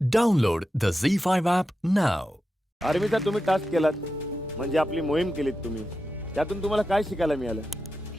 Download the Z5 app now. आर्मीचा तुम्ही task केलात म्हणजे आपली मोहीम केलीत तुम्ही. त्यातून तुम्हाला काय शिकायला मिळालं?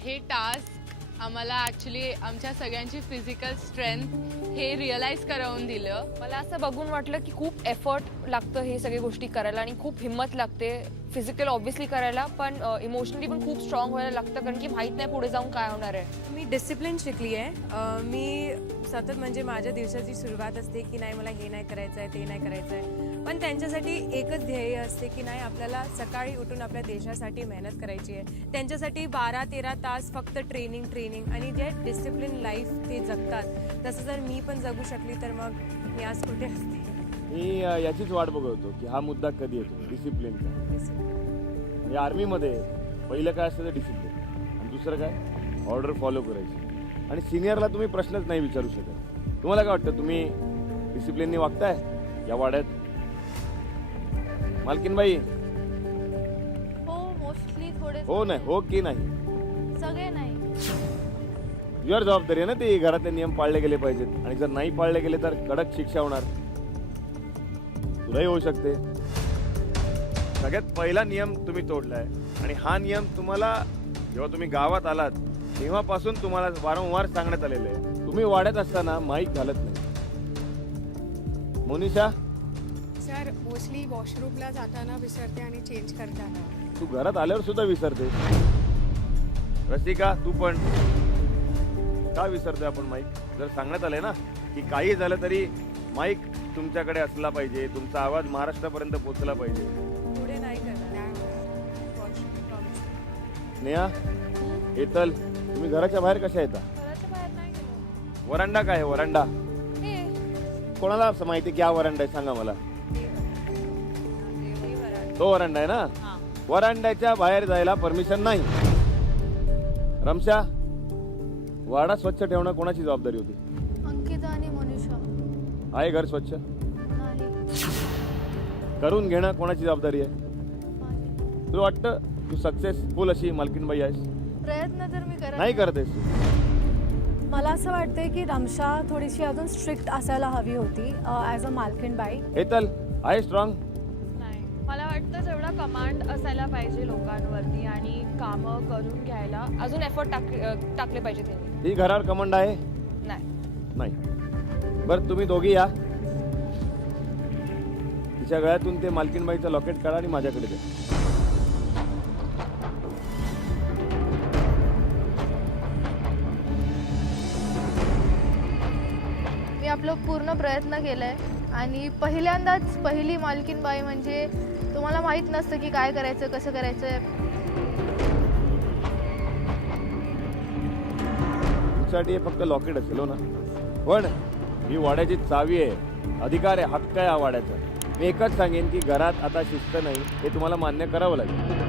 हे टास्क आम्हाला ॲक्च्युली आमच्या सगळ्यांची फिजिकल स्ट्रेंथ हे रिअलाइज करवून दिलं. मला असं बघून वाटलं की खूप एफर्ट लागतं हे सगळी गोष्टी करायला आणि खूप हिंमत लागते फिजिकल ऑब्व्हियसली करायला पण इमोशनली पण खूप स्ट्रॉंग व्हायला लागतं कारण की माहीत नाही पुढे जाऊन काय होणार आहे. मी डिसिप्लिन शिकली आहे मी सतत म्हणजे माझ्या दिवसाची सुरुवात असते की नाही मला हे नाही करायचं आहे ते नाही करायचं आहे पण त्यांच्यासाठी एकच ध्येय असते की नाही आपल्याला सकाळी उठून आपल्या देशासाठी मेहनत करायची आहे. त्यांच्यासाठी बारा तेरा तास फक्त ट्रेनिंग ट्रेनिंग आणि जे डिसिप्लिन लाईफ ते जगतात. तसं जर मी पण जगू शकली तर मग मी आज कुठे असते? मी याचीच वाट बघत की हा मुद्दा कधी येतो? डिसिप्लिनचा आर्मीमध्ये पहिलं काय असतं डिसिप्लिन आणि दुसरं काय? ऑर्डर फॉलो करायची. आणि सिनियरला तुम्ही प्रश्नच नाही विचारू शकत. तुम्हाला काय वाटतं तुम्ही डिसिप्लिननी वागताय या वाड्यात? मालकीनबाई? हो मोस्टली थोडे हो नाही हो की नाही? सगळे नाही. युअर जबाबदारी आहे ना ते घरातले नियम पाळले गेले पाहिजेत. आणि जर नाही पाळले गेले तर कडक शिक्षा होणार. तुलाही होऊ शकते. सगळ्यात पहिला नियम तुम्ही तोडलाय. आणि हा नियम तुम्हाला जेव्हा तुम्ही गावात आलात तेव्हापासून तुम्हाला वारंवार सांगण्यात आलेलं आहे. तुम्ही वाड्यात असताना माहीत घालत नाही. मोनिशा सर मोस्टली वॉशरूमला जाताना विसरते आणि चेंज करताना. तू घरात आल्यावर सुद्धा विसरते. रसिका तू पण. का विसरते आपण माईक जर सांगण्यात आलंय ना की काही झालं तरी माईक तुमच्याकडे असला पाहिजे तुमचा आवाज महाराष्ट्रापर्यंत पोहोचला पाहिजे. पुढे नाही करणार. नेहा हेतल तुम्ही घराच्या बाहेर कशा येता? घराच्या बाहेर नाही गेलो. वरांडा काय आहे? वरांडा? हे. कोणाला असं माहिती की हा वरांडा आहे? सांगा मला. तो वरांडा आहे ना? वरांड्याच्या बाहेर जायला परमिशन नाही. रमशा वाडा स्वच्छ ठेवणं कोणाची जबाबदारी होती? अंकिता आणि मनुष्य आहे घर स्वच्छ? नाही. करून घेणं कोणाची जबाबदारी आहे. तुला वाटतं तू सक्सेसफुल अशी मालकीनबाई आहेस? प्रयत्न तर मी करत नाही करत आहेस तू. मला असं वाटतंय की रमशा थोडीशी अजून स्ट्रिक्ट असायला हवी होती ॲज अ मालकीनबाई हेतल आहे स्ट्रॉंग नाही. मला वाटतं जेवढा कमांड असायला पाहिजे लोकांवरती आणि कामं करून घ्यायला अजून एफर्ट टाक टाकले पाहिजे त्यांनी. ही घरावर कमांड आहे? नाही. नाही. बरं तुम्ही दोघी या. तिच्या गळ्यातून ते मालकीनबाईचं लॉकेट काढा आणि माझ्याकडे द्या मी आपलं पूर्ण प्रयत्न केलाय. आणि पहिल्यांदाच पहिली मालकीन बाई म्हणजे तुम्हाला माहीत नसतं की काय करायचं कसं करायचं आहे हे फक्त लॉकेट असेल हो ना? पण ही वाड्याची चावी आहे. अधिकार आहे हक्क आहे हा वाड्याचा. मी एकच सांगेन की घरात आता शिस्त नाही हे तुम्हाला मान्य करावं लागेल.